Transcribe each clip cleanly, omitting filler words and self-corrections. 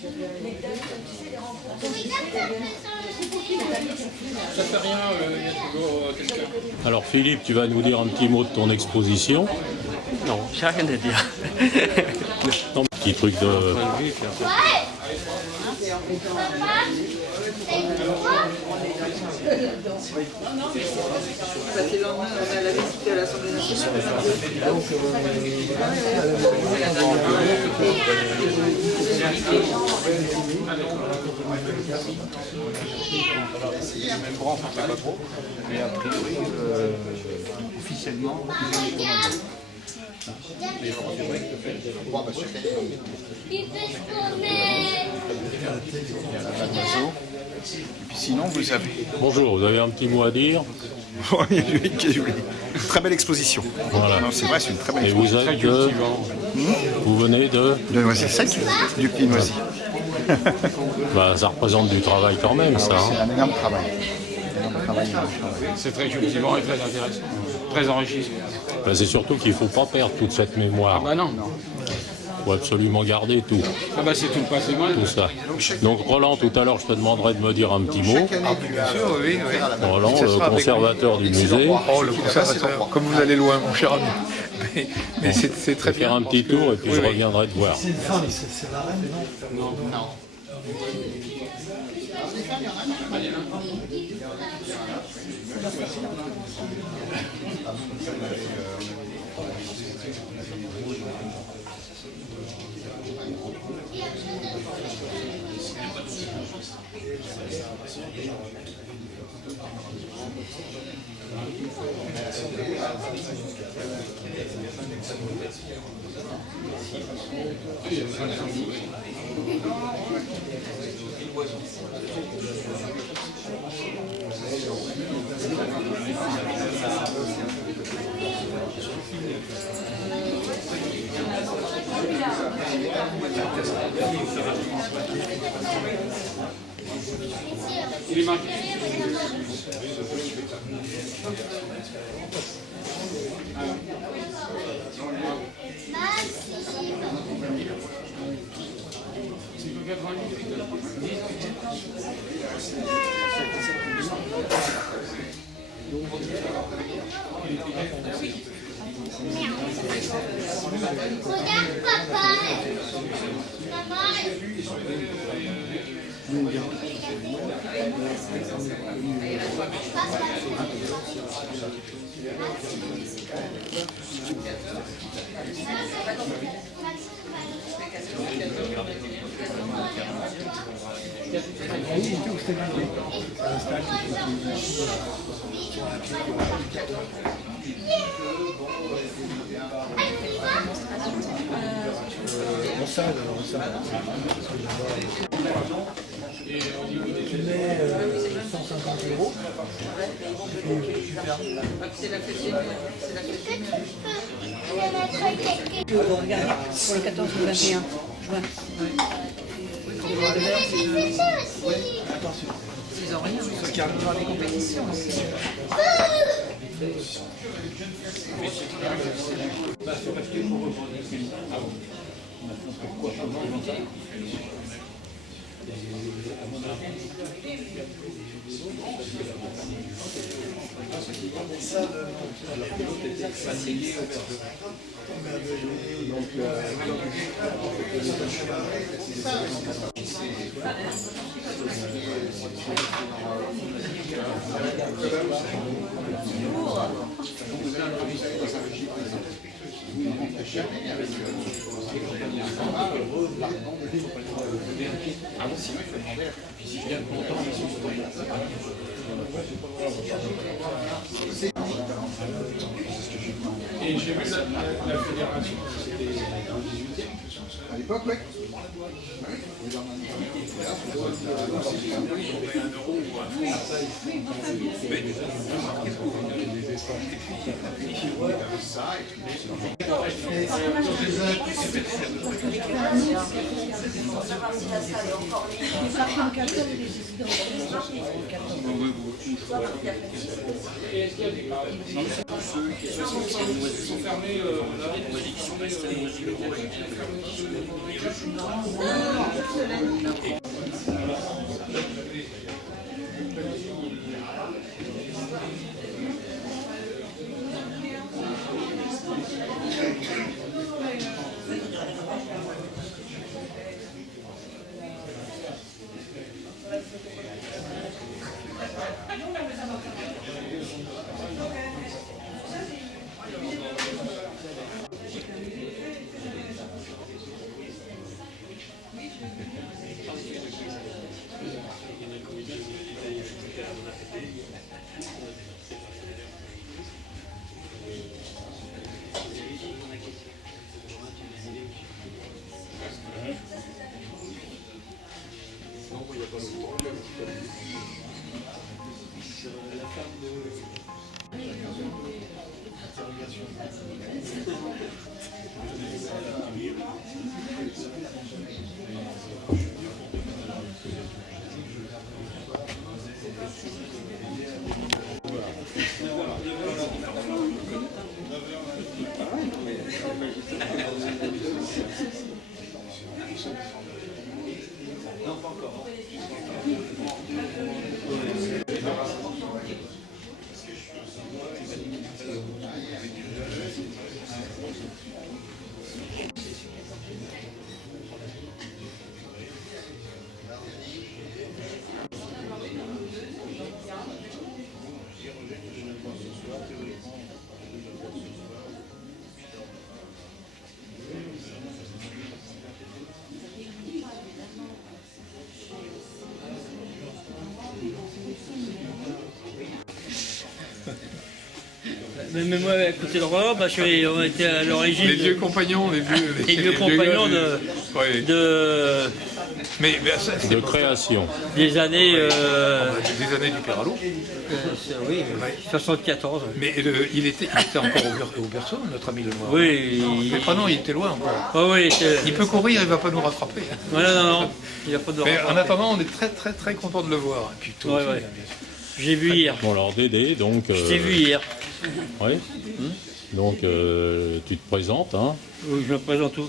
Ça fait rien, il y a toujours quelqu'un. Alors Philippe, tu vas nous dire un petit mot de ton exposition. Non, j'ai rien à dire. Un petit truc de... Parce que le lendemain, on a la visite à l'Assemblée nationale. Laurent, on ne sait pas trop, mais a priori, officiellement, ils ont commandé. Mais c'est vrai que le fait de voir, chaque année, il y et puis sinon, vous savez. Bonjour, vous avez un petit mot à dire? Très belle exposition. Voilà. Non, c'est vrai, c'est une très belle Et exposition. vous êtes de... Vous venez de... De Noisy-le-Sec, du Petit Noisy. Bah, ça représente du travail quand même, ça. C'est un énorme travail. C'est très cultivant et très intéressant, très enrichissant. Bah, c'est surtout qu'il ne faut pas perdre toute cette mémoire. Bah non. Il faut absolument garder tout, Ah bah c'est tout le patrimoine. tout ça. Donc Roland, tout à l'heure, je te demanderai de me dire un petit mot. Bien sûr, oui, oui. Roland, le conservateur du musée. Oh, le conservateur, comme vous allez loin, mon cher ami. Mais c'est très Je vais faire bien. un petit tour et puis je reviendrai te voir. Il est marqué. Regarde papa. Tu mets 150 €. C'est la fête des mères. Je vais regarder pour le 14 ou 21 juin. Attention. Ils n'ont rien, ils sont dans les compétitions aussi. Et j'ai vu la fédération, c'était dans le 18e. À l'époque, oui. Mais moi, à côté de Roland, on était à l'origine. Les vieux compagnons, les vieux compagnons gars, de, ouais. de, Mais ça, c'est De création. des années. des années du Père Allot. Oui, 74. Mais il était encore au berceau, notre ami Lenoir. Oui. Mais pas non, il était loin encore. Oh, oui, Il peut courir, il va pas nous rattraper. voilà, non. Il a pas de Mais rapport. en attendant, on est très très très content de le voir. Et puis toi Ouais, aussi, ouais. hein, bien sûr. J'ai vu hier. Bon alors Dédé, donc... Je t'ai vu hier. Oui. Donc tu te présentes, hein. Oui, je me présente où?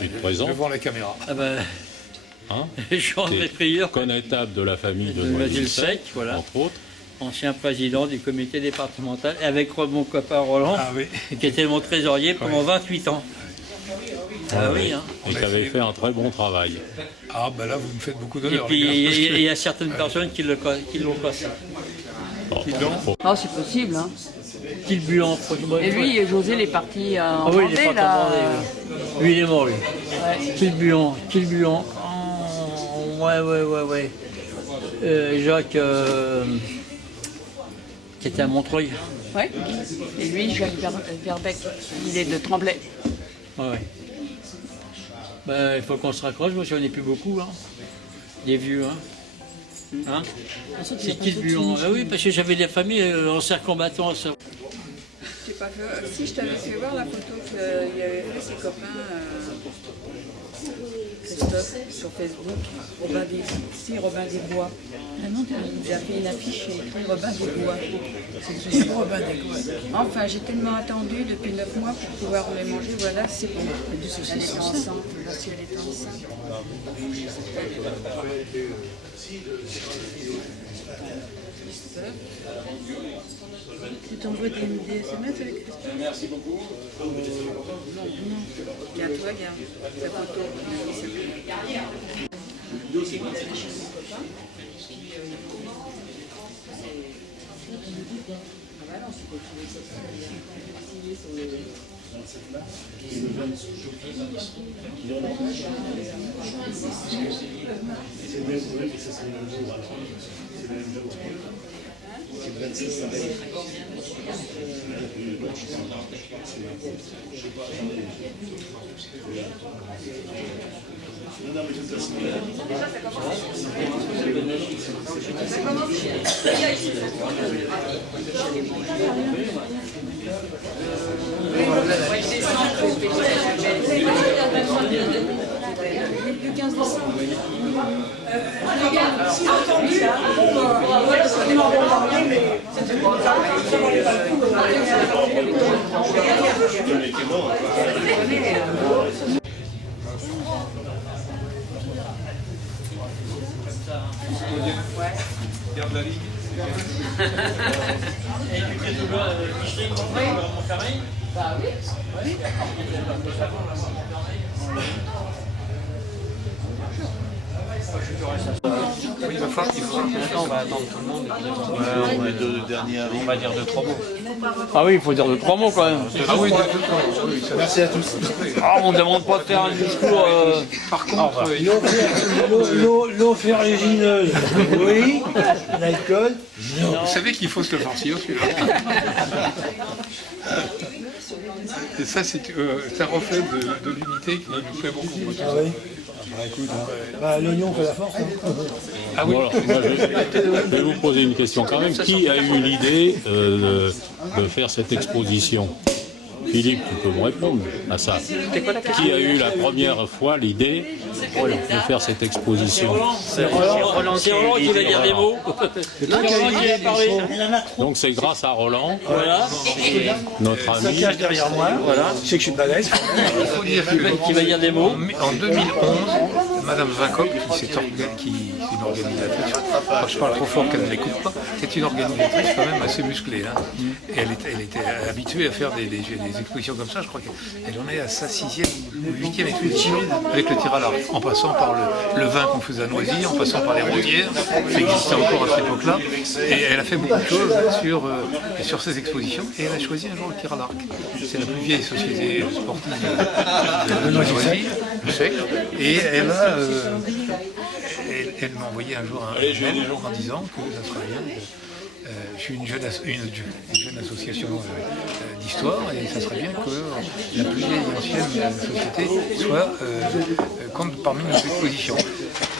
Tu te présentes. Devant la caméra. Ah ben, Hein. je suis André Prieur, Connétable de la famille de Noisy-le-Sec, voilà. entre autres. Ancien président du comité départemental, et avec mon copain Roland, Ah oui. qui était mon trésorier pendant 28 ans. Ah oui, hein. Et qui avait fait un très bon travail. Ah ben là, vous me faites beaucoup Et d'honneur. puis, les gars. il y a certaines personnes qui l'ont passé. Bon, faut- Oh, c'est possible, hein. Petit Buan, franchement. Et lui, José, il est parti en Ah oui, il est Vendée, pas là. commandé, oui. Lui, il est mort, lui. Petit Buan. Oh, ouais. Jacques, qui était à Montreuil. Ouais. Et lui, Jacques Verbeck, il est de Tremblay. Ouais. Ben, il faut qu'on se raccroche, parce qu'on n'est plus beaucoup, hein. Des vieux, hein. Hein? C'est qui le Buan? Ah oui, parce que j'avais des familles anciens combattants. Ça. J'ai pas fait. Si je t'avais fait voir la photo qu'il avait fait ses copains, Christophe, sur Facebook, Robin Desbois. Ah non, Il a fait une affiche et écrit Robin Desbois. C'est Robin Desbois. Enfin, j'ai tellement attendu depuis 9 mois pour pouvoir les manger. Voilà, c'est bon. Elle est enceinte. Là, si elle est enceinte. Tu t'envoies des SMS avec Christophe? Merci beaucoup. Non. Regarde, toi, regarde. Sa photo. du 15 décembre. Si entendu, on en va parler, mais c'était pas ça. Garde la ligne. Et tu fais toujours Micheline dans Montfermeil ? Bah oui. Oui, il va falloir qu'il faudra. Maintenant, on va attendre tout le monde. On est deux derniers. On va dire 2-3 mots. Ah oui, il faut dire 2-3 mots quand même. Ah oui, Merci à tous. Ah, on ne demande pas de faire un discours. par contre, L'eau ferrugineuse, oui. L'alcool, vous savez qu'il faut se le farcir celui-là. Et ça, c'est un reflet de l'unité qui nous plaît beaucoup. ah oui. Bah écoute, l'oignon fait la force. Ah oui. Bon, alors, moi, je vais vous poser une question quand même. Qui a eu l'idée de faire cette exposition? Philippe, tu peux me répondre à ça. Qui a eu la première fois l'idée de faire cette exposition? C'est Roland qui va dire des mots. C'est Roland qui va parler. Donc c'est grâce à Roland, Voilà. notre Ça ami. cache derrière moi. Voilà. Je sais que je suis balèze. Il faut dire Qui va dire des mots. en 2011, Madame Vincop, qui est une organisatrice, je parle trop fort qu'elle ne m'écoute pas, c'est une organisatrice quand même assez musclée. Hein. Et elle était habituée à faire des expositions comme ça. Je crois qu'elle en est à sa 6e ou 8e exposition avec le tir à l'arc, en passant par le vin qu'on faisait à Noisy, en passant par les rosières, ça existait encore à cette époque-là. Et elle a fait beaucoup de choses sur ces expositions. Et elle a choisi un jour le tir à l'arc. C'est la plus vieille société sportive de Noisy, le SEC. Et elle m'a envoyé un jour un mail en disant que ça serait bien. Je suis une jeune association d'histoire et ça serait bien que la plus vieille et ancienne société soit compte parmi nos expositions.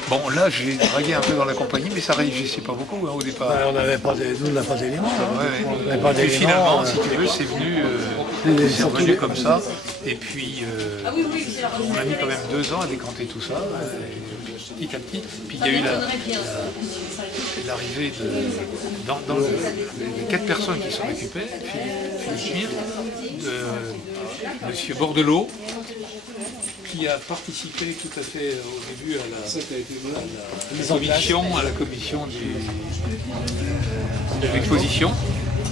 Bon, là, j'ai dragué un peu dans la compagnie, mais ça réagissait pas beaucoup au départ. On n'avait pas d'éléments. Et finalement, si tu veux, c'est revenu comme ça. Et puis, on a mis quand même 2 ans à décanter tout ça, petit à petit. Puis il y a eu l'arrivée dans les 4 personnes qui s'en occupaient, Philippe Mir, de M. Bordelot, qui a participé tout à fait au début à la commission de l'exposition.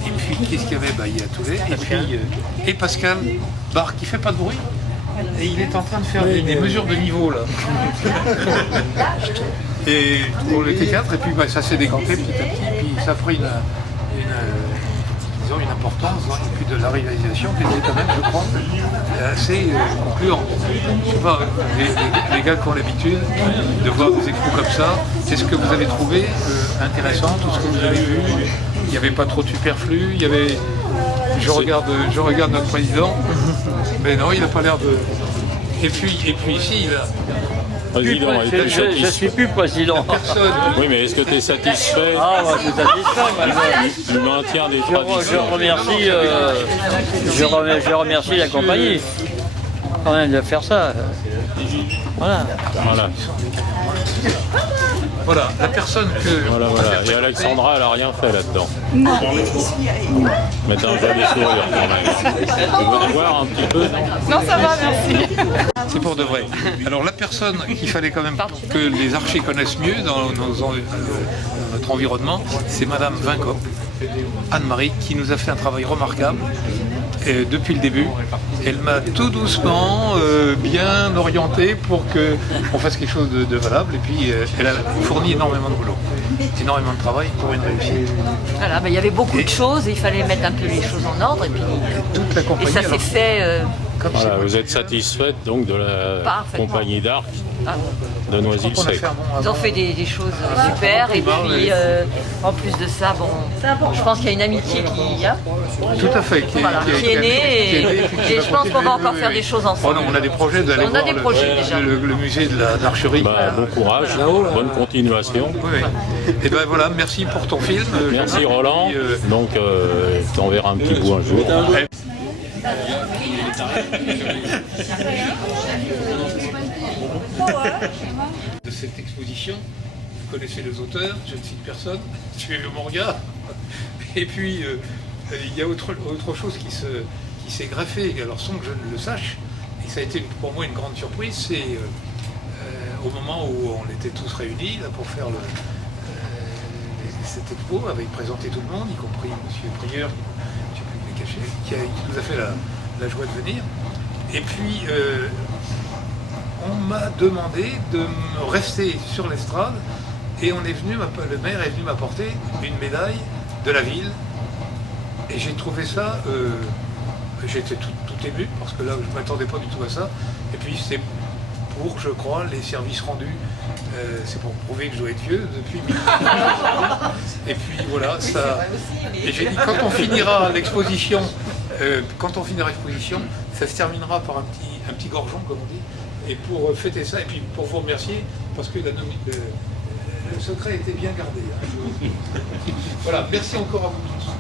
Et puis, qu'est-ce qu'il y avait? Il y a Toulet, et puis et Pascal Barre, qui fait pas de bruit. Et il est en train de faire des mesures de niveau, là. Et on était 4, et puis ça s'est décanté petit à petit, puis ça a pris une importance, et puis de la réalisation qui était quand même, je crois, assez concluante. Je sais pas, les gars qui ont l'habitude de voir des expos comme ça, est-ce que vous avez trouvé intéressant tout ce que vous avez vu? Il n'y avait pas trop de superflu, il y avait... Je regarde notre président, mais non, il n'a pas l'air de... Et puis ici, il a... Président, Je suis plus président. Personne. oui, mais est-ce que tu es satisfait Ah, moi, je suis satisfait. du maintien des traditions? Je remercie la compagnie quand même de faire ça. Voilà. Voilà, la personne que... Voilà. Et Alexandra, elle n'a rien fait là-dedans. Non. Mettre un joli sourire quand même. Tu veux voir un petit peu? Non, ça va, merci. C'est pour de vrai. Alors la personne qu'il fallait quand même que les archers connaissent mieux dans notre environnement, c'est Madame Vincop, Anne-Marie, qui nous a fait un travail remarquable. Et depuis le début, elle m'a tout doucement bien orienté pour qu'on fasse quelque chose de valable. Et puis elle a fourni énormément de boulot, énormément de travail pour une réussite. Voilà, il y avait beaucoup de choses, il fallait mettre un peu les choses en ordre et puis toute la compagnie, ça s'est fait comme Voilà, vous êtes satisfaite donc de la Parfaitement. compagnie d'arc de Noisy-le-Sec. Ils ont fait des choses super et puis en plus de ça, je pense qu'il y a une amitié qui tout à fait, qui est née et je pense qu'on va encore faire des choses ensemble. Oh non, on a des projets d'aller voir des projets déjà. le musée de l'archerie. Bon courage, bonne continuation. Oui. Et ben voilà, merci pour ton film. Merci Roland. Donc, tu enverras un petit bout un jour. De cette exposition, vous connaissez les auteurs, je ne cite personne, suivez mon regard. Et puis, il y a autre chose qui s'est greffé, alors sans que je ne le sache, et ça a été pour moi une grande surprise, c'est au moment où on était tous réunis là, pour faire cette expo, avec présenter tout le monde, y compris M. Prieur, je ne sais plus les cacher, qui nous a fait la joie de venir. Et puis, on m'a demandé de rester sur l'estrade et le maire est venu m'apporter une médaille de la ville. Et j'ai trouvé ça, j'étais tout ému, parce que là, je ne m'attendais pas du tout à ça. Et puis, c'est pour, je crois, les services rendus. C'est pour prouver que je dois être vieux depuis 1000 ans. Et puis voilà, ça. Et j'ai dit, quand on finira l'exposition, ça se terminera par un petit gorgeon, comme on dit. Et pour fêter ça, et puis pour vous remercier, parce que le secret était bien gardé. Hein. Voilà, merci encore à vous tous.